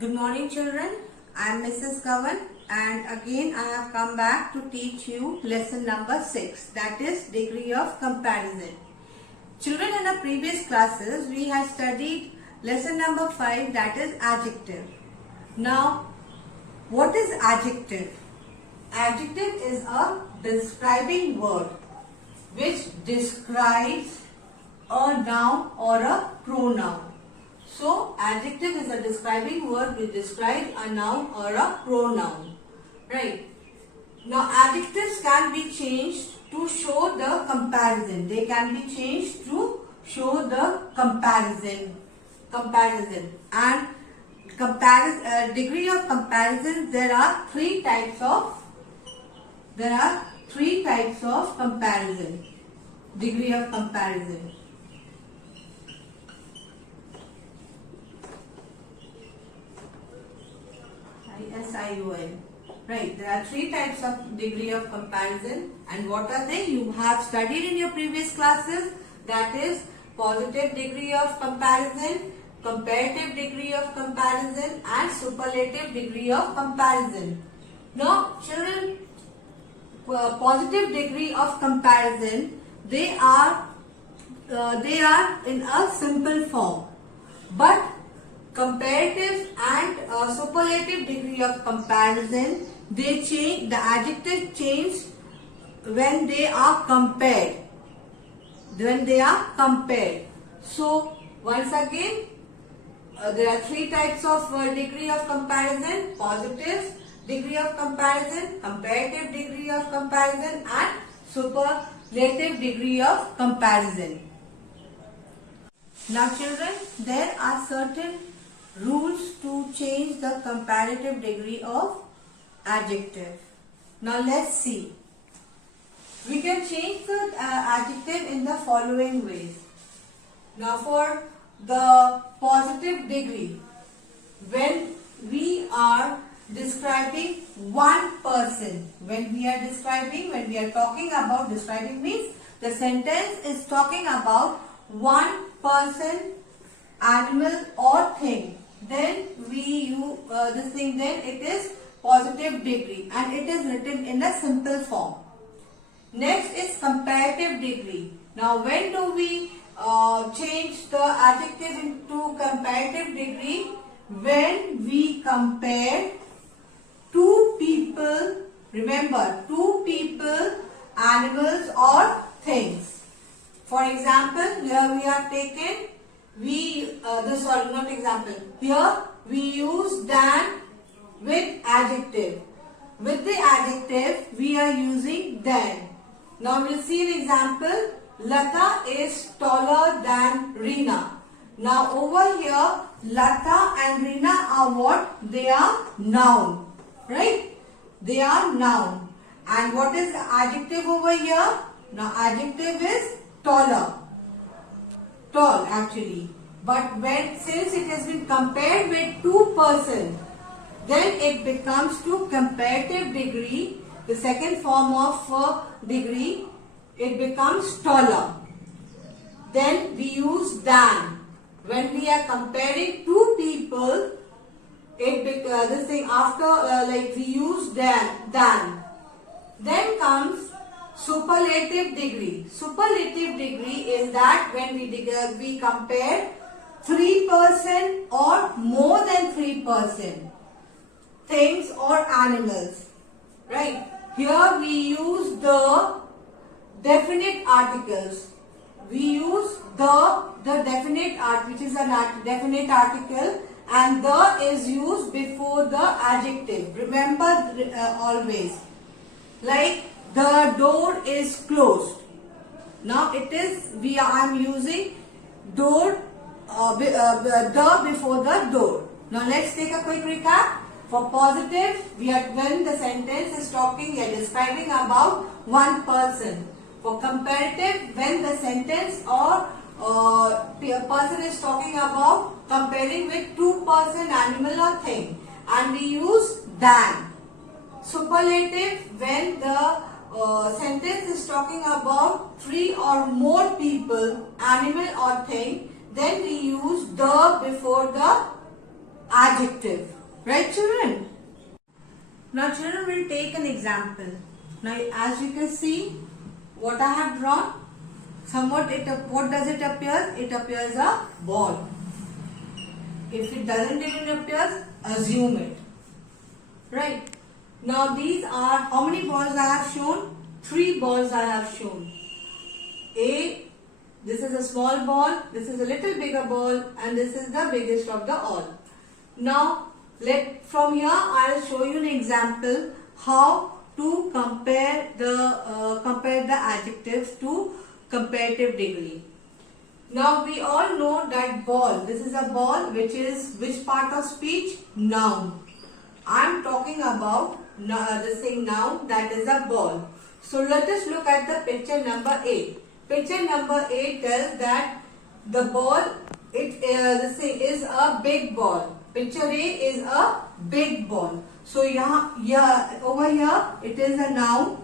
Good morning children, I am Mrs. Kavan and again I have come back to teach you lesson number 6, that is degree of comparison. Children, in our previous classes we had studied lesson number 5, that is adjective. Now what is adjective? Adjective is a describing word which describes a noun or a pronoun. So, adjective is a describing word which describes a noun or a pronoun. Right. Now, adjectives can be changed to show the comparison. They can be changed to show the comparison. And degree of comparison, there are three types of comparison. Degree of comparison. SION. Right, there are three types of degree of comparison, and what are they? You have studied in your previous classes, that is positive degree of comparison, comparative degree of comparison and superlative degree of comparison. Now children, positive degree of comparison, they are in a simple form, but comparative and superlative degree of comparison, they change, the adjective change when they are compared. So once again, there are three types of degree of comparison: positive degree of comparison, comparative degree of comparison and superlative degree of comparison. Now children, there are certain rules to change the comparative degree of adjective. Now let's see. We can change the adjective in the following ways. Now for the positive degree, when we are describing one person, when we are talking about describing means the sentence is talking about one person, animal or thing, then we use then it is positive degree and it is written in a simple form. Next is comparative degree. Now when do we change the adjective into comparative degree? When we compare two people, remember, two people, animals or things. For example, here we have taken Here we use than with adjective. With the adjective, we are using than. Now we'll see an example. Lata is taller than Reena. Now over here, Lata and Reena are what? They are noun. Right? They are noun. And what is the adjective over here? Now adjective is taller. Tall actually. But since it has been compared with two persons, then it becomes to comparative degree, the second form of degree, it becomes taller. Then we use than. When we are comparing two people, we use than. Then comes superlative degree. Superlative degree is that when we compare 3% or more than 3%, things or animals. Right? Here we use the definite articles. We use the definite which is a definite article, and the is used before the adjective. Remember always. Like the door is closed. Now I am using door, the before the door. Now let's take a quick recap. For positive, when the sentence is describing about one person. For comparative, when the sentence or person is talking about comparing with two person, animal or thing, and we use than. Superlative, when the sentence is talking about three or more people, animal or thing, then we use the before the adjective. Right, children? Now, children will take an example. Now, as you can see, what I have drawn, what does it appear? It appears a ball. If it doesn't even appear, assume it. Right. Now, these are, how many balls I have shown? 3 balls I have shown. This is a small ball, this is a little bigger ball, and this is the biggest of the all. Now, from here I will show you an example how to compare the adjectives to comparative degree. Now, we all know that ball, this is a ball, which is which part of speech? Noun. I am talking about this thing noun, that is a ball. So, let us look at the picture number 8. Picture number 8 tells that the ball, this thing is a big ball. Picture A is a big ball. So, over here it is a noun,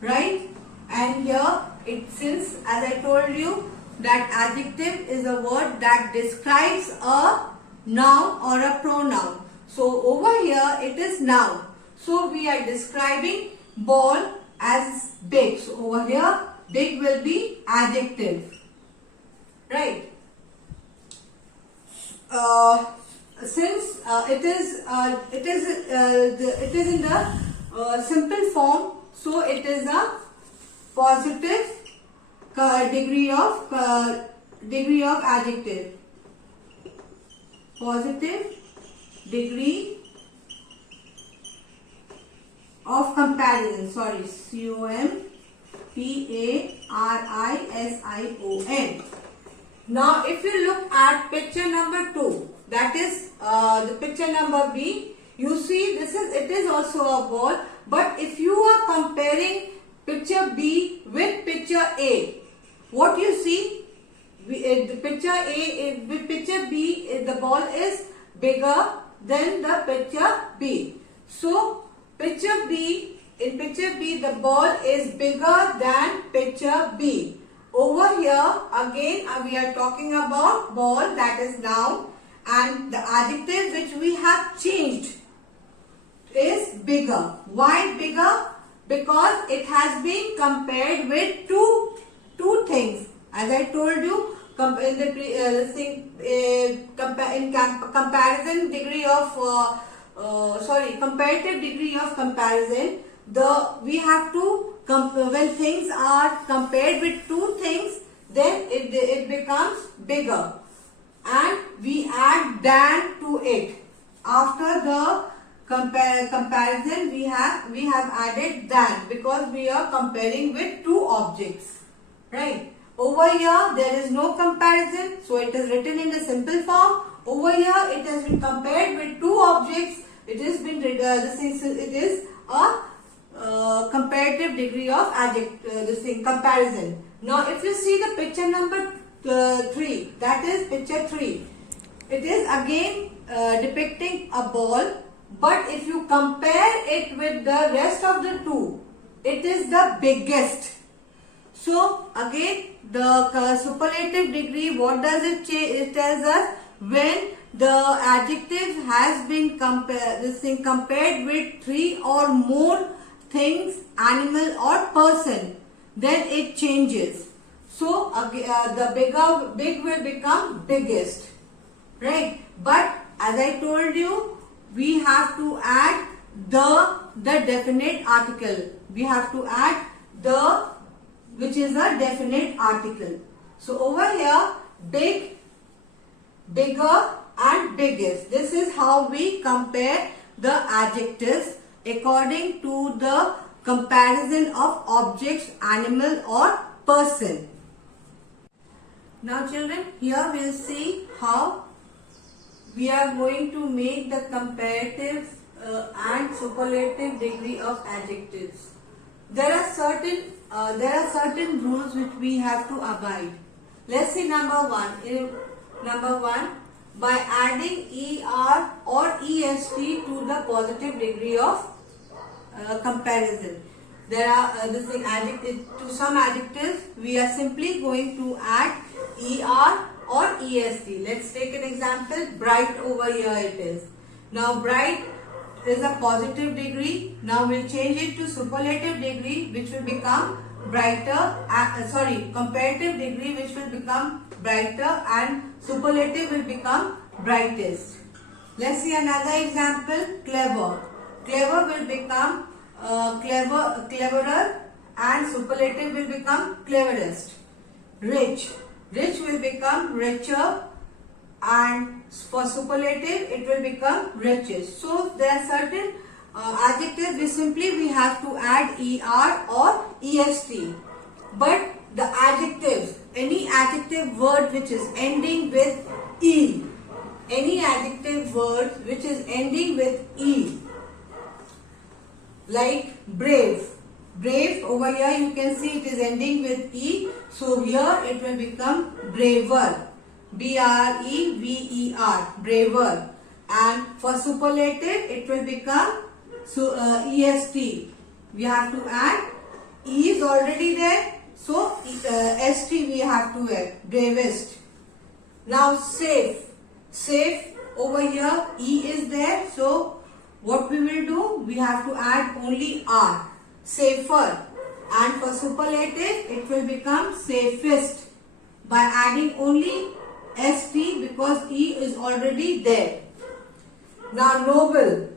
right? And here, since as I told you that adjective is a word that describes a noun or a pronoun. So, over here it is noun. So, we are describing ball as big. So, over here big will be adjective, right? Since it is in the simple form, so it is a positive degree of adjective. Positive degree of comparison. Sorry, comparison. Now, if you look at picture number 2, that is the picture number B, you see it is also a ball. But if you are comparing picture B with picture A, what you see? The picture A with picture B, the ball is bigger than the picture B. So, in picture B, the ball is bigger than picture B. Over here, again, we are talking about ball, that is noun, and the adjective which we have changed is bigger. Why bigger? Because it has been compared with two things. As I told you, comparison degree of comparative degree of comparison, we have to when things are compared with 2 things, then it becomes bigger, and we add than to it. After the comparison, we have added than, because we are comparing with 2 objects, right? Over here there is no comparison, so it is written in the simple form. Over here it has been compared with 2 objects. It has been it is a comparative degree of comparison. Now, if you see the picture number 3, that is picture 3, it is again depicting a ball, but if you compare it with the rest of the 2, it is the biggest. So, again, the superlative degree, what does it change? It tells us when the adjective has been compared with 3 or more things, animal or person, then it changes. So, the big will become biggest, right? But as I told you, we have to add the definite article. We have to add which is a definite article. So, over here, big, bigger and biggest. This is how we compare the adjectives according to the comparison of objects, animal or person. Now, children, here we will see how we are going to make the comparative and superlative degree of adjectives. There are certain rules which we have to abide. Let's see number 1. Number 1, by adding ER or EST to the positive degree of comparison. There are to some adjectives we are simply going to add ER or est. Let's take an example. Bright over here it is. Now bright is a positive degree. Now we'll change it to superlative degree, which will become brighter. Comparative degree, which will become brighter, and superlative will become brightest. Let's see another example. Clever. Clever will become cleverer, and superlative will become cleverest. Rich. Rich will become richer, and for superlative it will become richest. So there are certain adjectives we have to add er or est. But the adjectives, any adjective word which is ending with e, any adjective word which is ending with e, like brave. Brave over here you can see it is ending with e, so here it will become braver. B-R-E-V-E-R, braver. And for superlative it will become est. We have to add, e is already there, so st we have to add, bravest. Now safe. Safe over here e is there, so what we will do, we have to add only r, safer. And for superlative it will become safest by adding only st because e is already there. Now noble,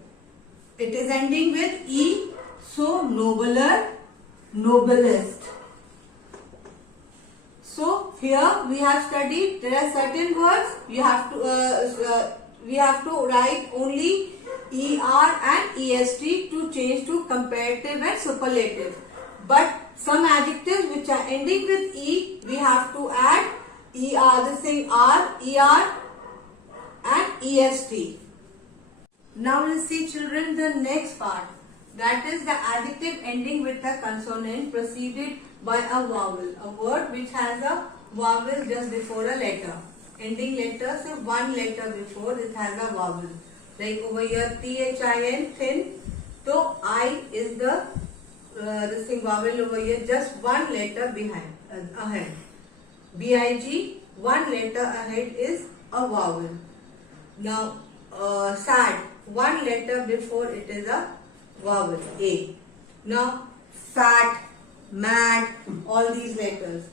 it is ending with e, so nobler, noblest. So here we have studied there are certain words we have to write only er and est to change to comparative and superlative. But some adjectives which are ending with e, we have to add er and est. Now we'll see children the next part, that is the adjective ending with a consonant preceded by a vowel, a word which has a vowel just before a letter. Ending letter, so one letter before it has a vowel. Like over here thin, thin, so I is the vowel over here, just one letter behind, ahead. Big, one letter ahead is a vowel. Now sad, one letter before it is a vowel, a. Now fat, mad, all these letters.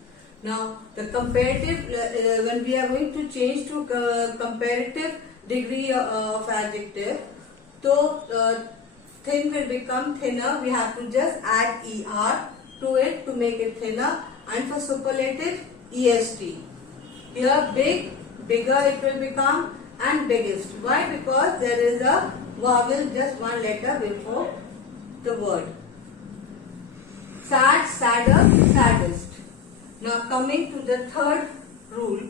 Now the comparative, when we are going to change to comparative degree of adjective, so thin will become thinner, we have to just add er to it to make it thinner. And for superlative, est. Here big, bigger it will become, and biggest. Why? Because there is a vowel just one letter before the word. Sad, sadder, saddest. Now coming to the third rule,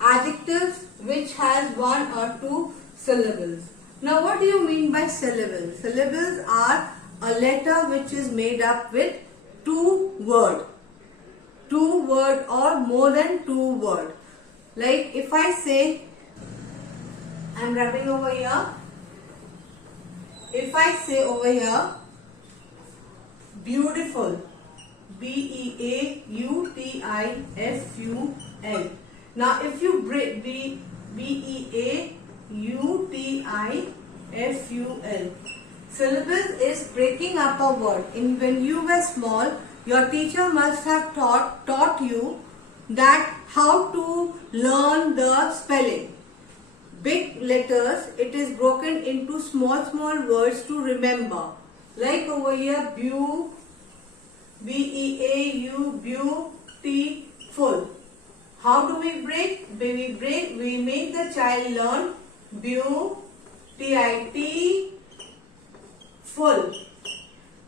adjectives which has one or two syllables. Now what do you mean by syllables? Syllables are a letter which is made up with two word or more than two word. Like if I say, I'm rubbing over here. If I say over here, beautiful, B-E-A-U-T-I-F-U-L. Now if you break B-E-A-U-T-I-F-U-L, syllables is breaking up a word. When you were small, your teacher must have taught you that how to learn the spelling. Big letters, it is broken into small words to remember. Like over here, B-E-A-U, beautiful. How do we break? We make the child learn T-I-T, full.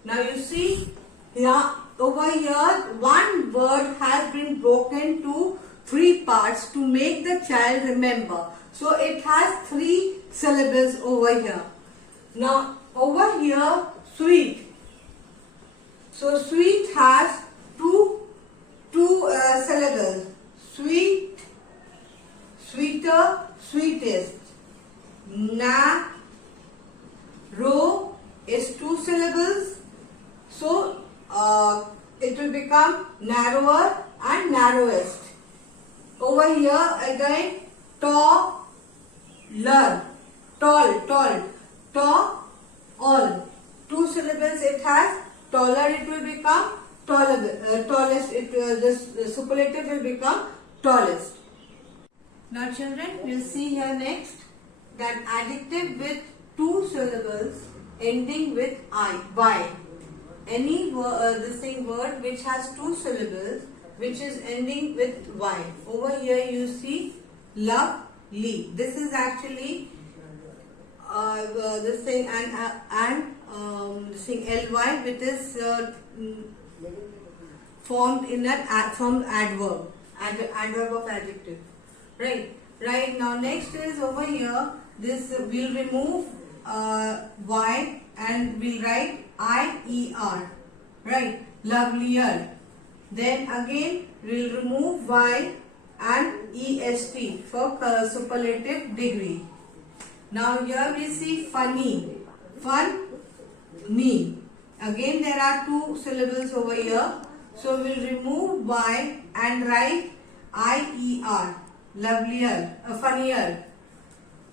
Now you see, here, over here, one word has been broken to three parts to make the child remember. So it has three syllables over here. Now over here, sweet. So sweet has two syllables. Sweet, sweeter, sweetest. Narrow is two syllables. So it will become narrower and narrowest. Over here again, taller, all. Two syllables it has. Taller it will become tallest. The superlative will become tallest. Now children, we'll see here next that adjective with two syllables ending with y. Any word which has two syllables which is ending with y. Over here you see lovely. This is actually this thing this thing ly, which is formed in from adverb of adjective. Right now next is over here, this we'll remove y and we'll write IER, right? Lovelier. Then again we'll remove y and est for superlative degree. Now here we see funny, funny. Again there are two syllables over here, so we'll remove y and write IER, lovelier, funnier.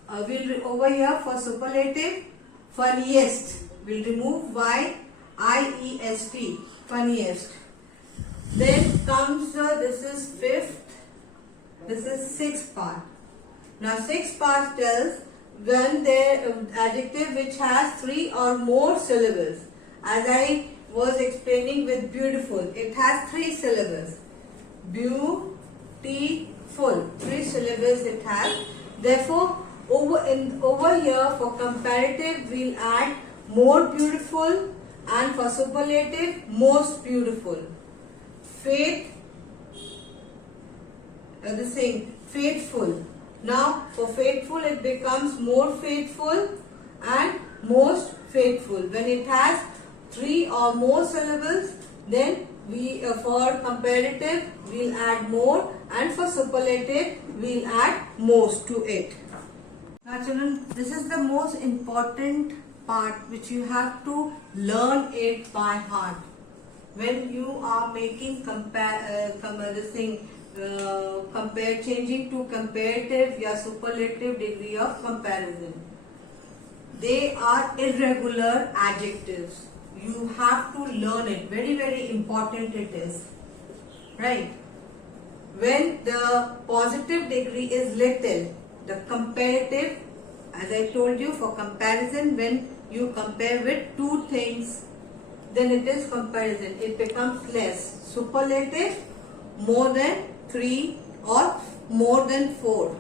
Over here for superlative, funniest, we'll remove y, IEST, funniest. Then comes this is fifth, this is sixth part. Now sixth part tells when there adjective which has three or more syllables. As I was explaining with beautiful, it has three syllables. Beautiful, three syllables it has. Therefore, over here for comparative we'll add more beautiful, and for superlative most beautiful. Faith, the same, faithful. Now for faithful it becomes more faithful and most faithful. When it has three or more syllables, then we for comparative we'll add more, and for superlative we'll add most to it. Now children, this is the most important part which you have to learn it by heart. When you are making changing to comparative or superlative degree of comparison. They are irregular adjectives. You have to learn it. Very, very important it is. Right? When the positive degree is little, the comparative, as I told you, for comparison, when you compare with two things, then it is comparison. It becomes less. Superlative, more than 3 or more than 4.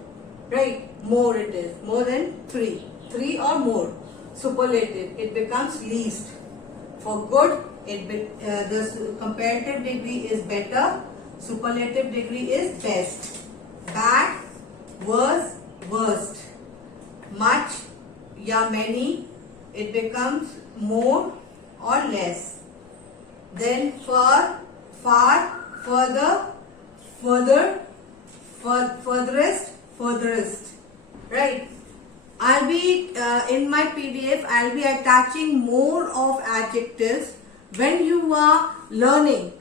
Right? More it is. More than 3. 3 or more. Superlative. It becomes least. For good, the comparative degree is better. Superlative degree is best. Bad, worse, worst. Much, ya many, it becomes more or less. Then far, further, furthest, furthest. Right? I'll be in my PDF, I'll be attaching more of adjectives. When you are learn it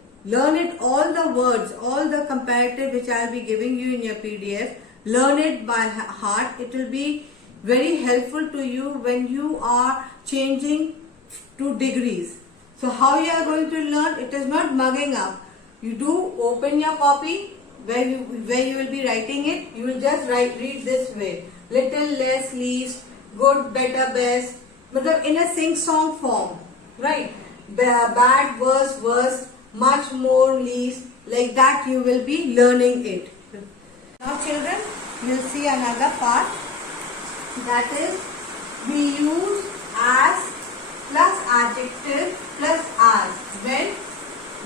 all the words, all the comparative which I'll be giving you in your PDF. Learn it by heart. It will be very helpful to you when you are changing to degrees. So how you are going to learn? It is not mugging up. You do open your copy where you will be writing it. You will just read this way: little, less, least, good, better, best. But in a sing-song form, right? Bad, worse, worst, much more, least. Like that you will be learning it. Now children, you will see another part. That is, we use as plus adjective plus as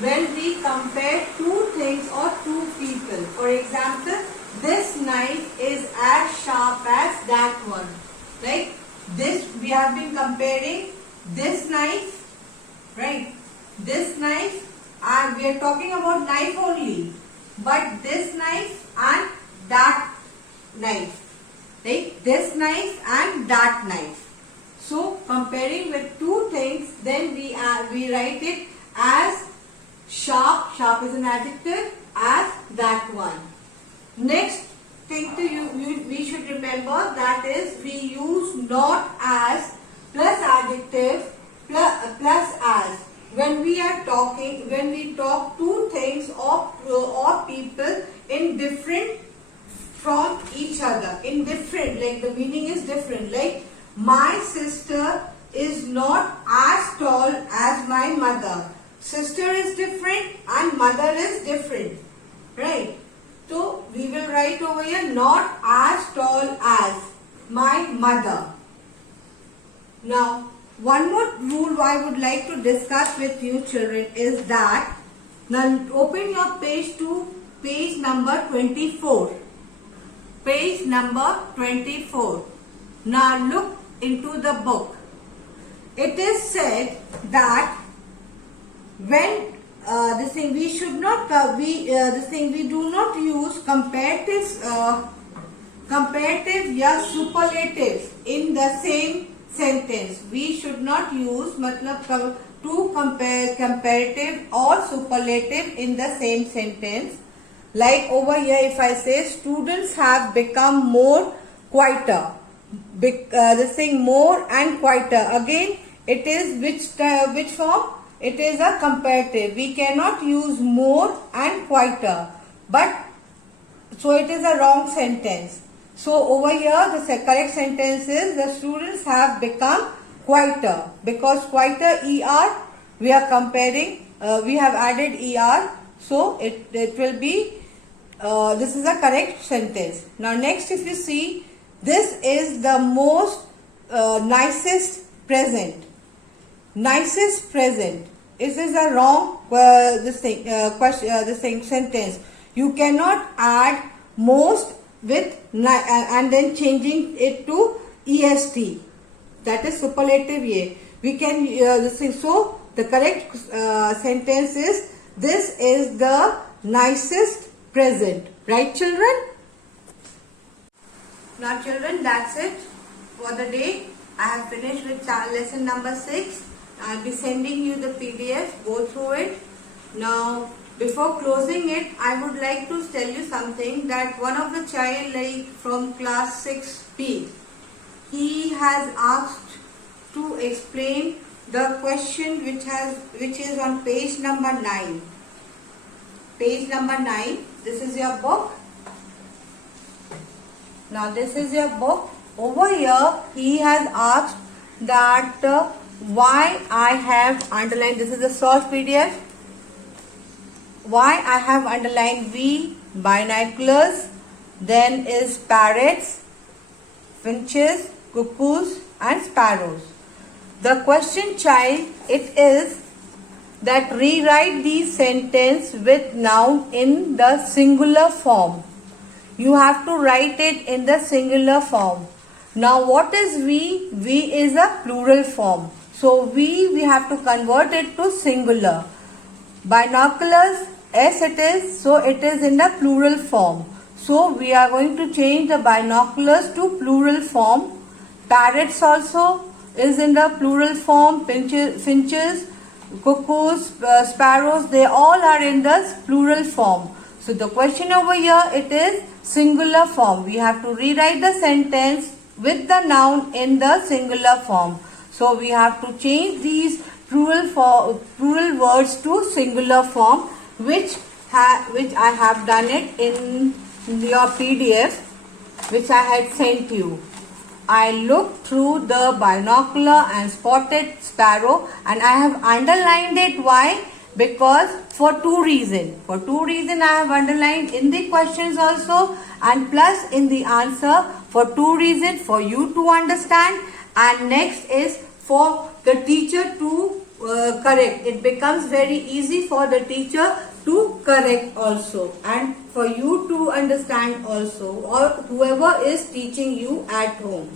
when we compare two things or two people. For example, this knife is as sharp as that one. Right? This we have been comparing this knife, right? This knife, and we are talking about knife only. But this knife and that knife. Right? This knife and that knife. So comparing with two things, then we write it as sharp. Sharp is an adjective. As that one. Next thing to we should remember, that is we use not as plus adjective plus as when we are talking, when we talk two things or people in different from each other, in different, like the meaning is different. Like my sister is not as tall as my mother. Sister is different and mother is different, right? So we will write over here not as tall as my mother. Now one more rule I would like to discuss with you children is that, now open your page to page number 24. Page number 24. Now look into the book. It is said that when we should not we do not use comparatives या superlatives in the same sentence. We should not use to compare comparative or superlative in the same sentence. Like over here, if I say students have become more quieter, more and quieter, again it is which form? It is a comparative. We cannot use more and quieter, but so it is a wrong sentence. So over here the correct sentence is the students have become quieter, because quieter er we are comparing, we have added er, so it will be this is a correct sentence. Now next, if you see, this is the most nicest present. Nicest present. This is a wrong sentence. You cannot add most with and then changing it to est. That is superlative. We can so the correct sentence is this is the nicest present. Right, children? Now children, that's it for the day. I have finished with lesson number 6. I'll be sending you the PDF. Go through it. Now, before closing it, I would like to tell you something, that one of the child, like from class 6B, he has asked to explain the question which is on page number 9. Page number 9. This is your book. Now this is your book. Over here he has asked that why I have underlined, this is the source PDF, why I have underlined V, binoculars, then is parrots, finches, cuckoos and sparrows. The question, child, it is that rewrite the sentence with noun in the singular form. You have to write it in the singular form. Now what is V? V is a plural form. So we have to convert it to singular. Binoculars, S it is, so it is in the plural form. So we are going to change the binoculars to plural form. Parrots also is in the plural form. Finches, cuckoos, sparrows, they all are in the plural form. So the question over here, it is singular form. We have to rewrite the sentence with the noun in the singular form. So we have to change these plural words to singular form, which I have done it in your PDF, which I had sent you. I looked through the binocular and spotted sparrow, and I have underlined it. Why? Because for two reasons. For two reasons I have underlined in the questions also and plus in the answer. For two reasons, for you to understand, and next is for the teacher to correct. It becomes very easy for the teacher to correct also, and for you to understand also, or whoever is teaching you at home.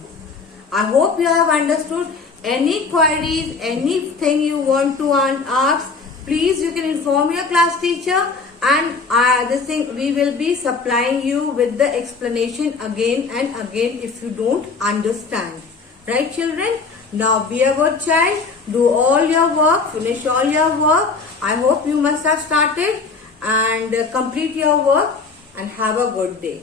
I hope you have understood. Any queries, anything you want to ask, please you can inform your class teacher, and we will be supplying you with the explanation again and again if you don't understand. Right, children? Now be a good child, do all your work, finish all your work. I hope you must have started and complete your work. and have a good day.